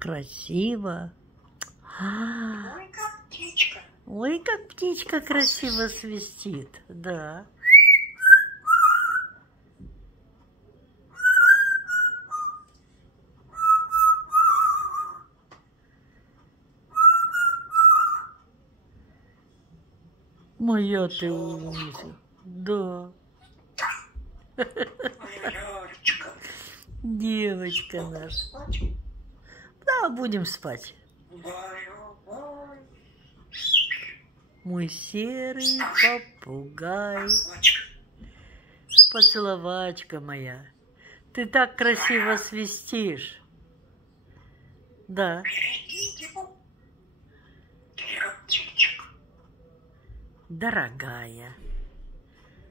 Красиво. Ой, как птичка. Ой, как птичка красиво свистит. Да. Моя ты умница. Да. Моя Лялечка. Девочка наша. Спать? Да, будем спать. Баю-бай. Мой серый попугай. Поцеловачка. Поцеловачка моя. Ты так красиво свистишь. Да. Береги его. Для птичек. Дорогая.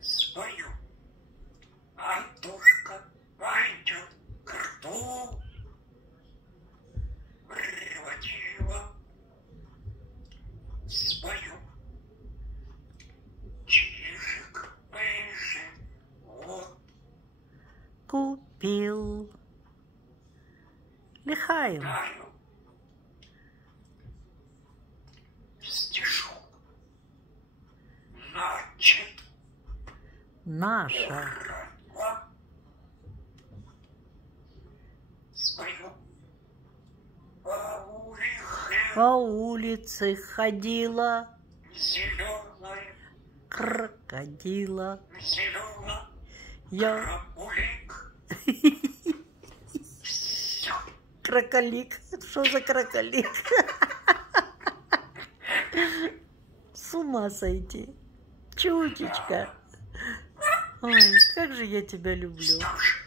Свою. Антошка пойдет к рту. Приводила свою. Чижик, пыжик, вот. Купил. Лихаем. Даю стишок. Значит, Наша. родила свою По улице ходила. зеленая, Крокодила. зеленая, Я крапулик. Всё. кроколик. Что за кроколик? С ума сойти. Чутечка. Ой, как же я тебя люблю. Что ж,